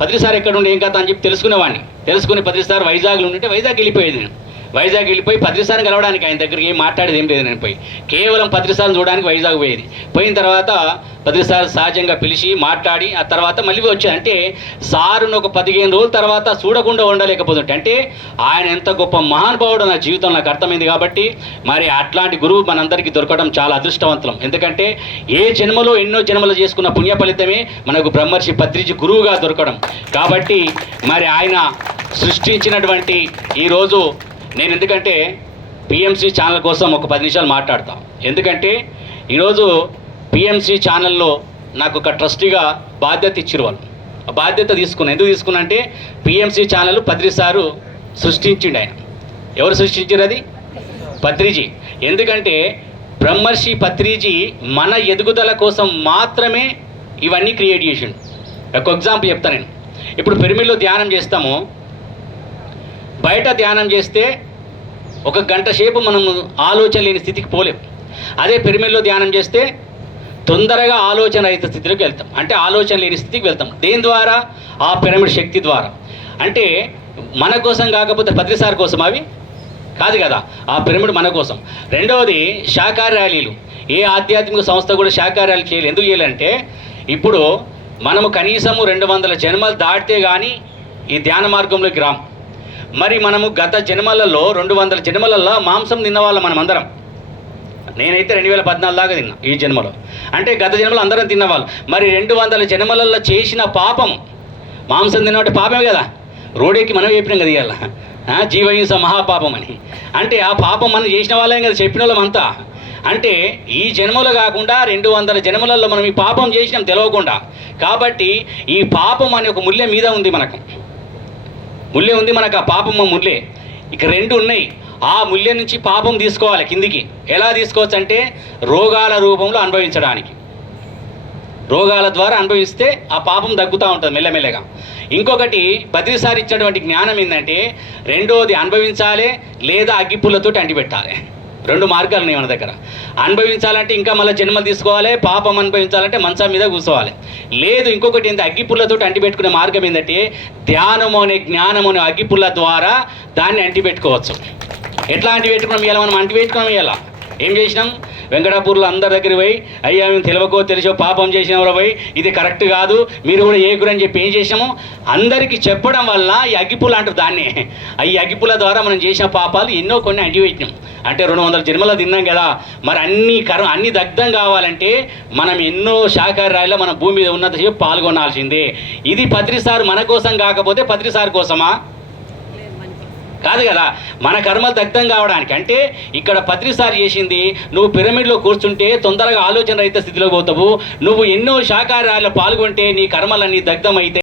పత్రిసారి ఎక్కడ ఉండి ఏం కథ అని చెప్పి తెలుసుకునేవాడిని. తెలుసుకుని పత్రిసారి వైజాగ్లో ఉంటే వైజాగ్ వెళ్ళిపోయేది నేను. వైజాగ్ వెళ్ళిపోయి పత్రిసారిని కలవడానికి ఆయన దగ్గరికి ఏం మాట్లాడేది ఏం లేదు. నేను పోయి కేవలం పత్రిసారిని చూడడానికి వైజాగ్ పోయేది. పోయిన తర్వాత పత్రిసారి సహజంగా పిలిచి మాట్లాడి ఆ తర్వాత మళ్ళీ వచ్చాను. అంటే సారును ఒక 15 రోజుల తర్వాత చూడకుండా ఉండలేకపోతుంటే అంటే ఆయన ఎంత గొప్ప మహానుభావుడు నా జీవితం నాకు అర్థమైంది. కాబట్టి మరి అట్లాంటి గురువు మనందరికీ దొరకడం చాలా అదృష్టవంతం. ఎందుకంటే ఏ జన్మలో ఎన్నో జన్మలు చేసుకున్న పుణ్య ఫలితమే మనకు బ్రహ్మర్షి పత్రిజీ గురువుగా దొరకడం. కాబట్టి మరి ఆయన సృష్టించినటువంటి ఈరోజు నేను ఎందుకంటే పిఎంసి ఛానల్ కోసం ఒక 10 నిమిషాలు మాట్లాడతాను. ఎందుకంటే ఈరోజు పిఎంసి ఛానల్లో నాకు ఒక ట్రస్టీగా బాధ్యత ఇచ్చారు వాళ్ళు. ఆ బాధ్యత తీసుకున్నాను. ఎందుకు తీసుకున్నా అంటే పిఎంసి ఛానల్ పత్రిసారు సృష్టించిండు. ఆయన ఎవరు సృష్టించారు? అది పత్రిజీ. ఎందుకంటే బ్రహ్మర్షి పత్రిజీ మన ఎదుగుదల కోసం మాత్రమే ఇవన్నీ క్రియేట్ చేసిండు. ఒక ఎగ్జాంపుల్ చెప్తాను నేను. ఇప్పుడు పిరమిడ్లో ధ్యానం చేస్తాము. బయట ధ్యానం చేస్తే 1 గంట సేపు మనం ఆలోచన లేని స్థితికి పోలేం. అదే పిరమిడ్లో ధ్యానం చేస్తే తొందరగా ఆలోచన రహిత స్థితిలోకి వెళ్తాం. అంటే ఆలోచన లేని స్థితికి వెళ్తాం. దేని ద్వారా? ఆ పిరమిడ్ శక్తి ద్వారా. అంటే మన కోసం కాకపోతే పత్రిసారి కోసం అవి కాదు కదా, ఆ పిరమిడ్ మన కోసం. రెండవది శాకాహార ర్యాలీలు. ఏ ఆధ్యాత్మిక సంస్థ కూడా శాకాహార ర్యాలీ చేయలేదు. ఎందుకు చేయాలంటే ఇప్పుడు మనము కనీసము 200 జన్మలు దాటితే కానీ ఈ ధ్యాన మార్గంలోకి రాం. మరి మనము గత జన్మలలో 200 జన్మలలో మాంసం తిన్నవాళ్ళం మనమందరం. నేనైతే 2014 దాకా తిన్నా ఈ జన్మలో. అంటే గత జన్మలో అందరం తిన్నవాళ్ళు. మరి 200 జన్మలలో చేసిన పాపం, మాంసం తినమంటే పాపమే కదా. రోడెక్కి మనం చెప్పినాం కదా ఇవాళ జీవహింస మహాపాపం అని. అంటే ఆ పాపం మనం చేసిన వాళ్ళేం కదా చెప్పిన వాళ్ళమంతా. అంటే ఈ జన్మలో కాకుండా 200 జన్మలలో మనం ఈ పాపం చేసినాం తెలియకుండా. కాబట్టి ఈ పాపం అనే ఒక ముల్లె మీద ఉంది, మనకు ముల్లె ఉంది, మనకు ఆ పాపం ముల్లె. ఇక 2 ఉన్నాయి. ఆ ముల్లె నుంచి పాపం తీసుకోవాలి కిందికి. ఎలా తీసుకోవచ్చు అంటే రోగాల రూపంలో అనుభవించడానికి. రోగాల ద్వారా అనుభవిస్తే ఆ పాపం తగ్గుతూ ఉంటుంది మెల్లమెల్లగా. ఇంకొకటి పత్రిసారి ఇచ్చినటువంటి జ్ఞానం ఏంటంటే రెండోది అనుభవించాలి లేదా అగ్గిపుల్లతోటి అంటిపెట్టాలి. 2 మార్గాలు ఉన్నాయి మన దగ్గర. అనుభవించాలంటే ఇంకా మళ్ళీ జన్మలు తీసుకోవాలి. పాపం అనుభవించాలంటే మంచం మీద కూర్చోవాలి. లేదు ఇంకొకటి ఏంటి, అగ్గిపుల్లతోటి అంటిపెట్టుకునే మార్గం ఏంటంటే ధ్యానము అనే జ్ఞానము అనే అగ్గిపుల్ల ద్వారా దాన్ని అంటిపెట్టుకోవచ్చు. ఎట్లా అంటిపెట్టుకున్నాం? ఇలా మనం అంటిపెట్టుకున్నాం. ఇలా ఏం చేసినాం? వెంకటాపూర్లో అందరి దగ్గర పోయి అయ్యా మేము తెలియకో తెలిసో పాపం చేసినవారు పోయి ఇది కరెక్ట్ కాదు మీరు కూడా ఏ గురని చెప్పి ఏం చేసాము అందరికీ చెప్పడం వల్ల ఈ అగ్గిపుల్ల అంటారు దాన్ని. ఈ అగ్గిపుల్ల ద్వారా మనం చేసిన పాపాలు ఎన్నో కొన్ని అంటిపెట్టినాం. అంటే 200 జన్మలు తిన్నాం కదా. మరి అన్ని దగ్ధం కావాలంటే మనం ఎన్నో శాకాహార ర్యాలీలో మన భూమి మీద ఉన్నంతసేపు పాల్గొనాల్సిందే. ఇది పత్రిసారు మన కోసం కాకపోతే పత్రిసారు కోసమా? కాదు కదా. మన కర్మలు దగ్ధం కావడానికి. అంటే ఇక్కడ పత్రిసారి చేసింది నువ్వు పిరమిడ్లో కూర్చుంటే తొందరగా ఆలోచన రహిత స్థితిలోకి పోతావు. నువ్వు ఎన్నో శాకాహారాల్లో పాల్గొంటే నీ కర్మలన్నీ దగ్ధం అయితే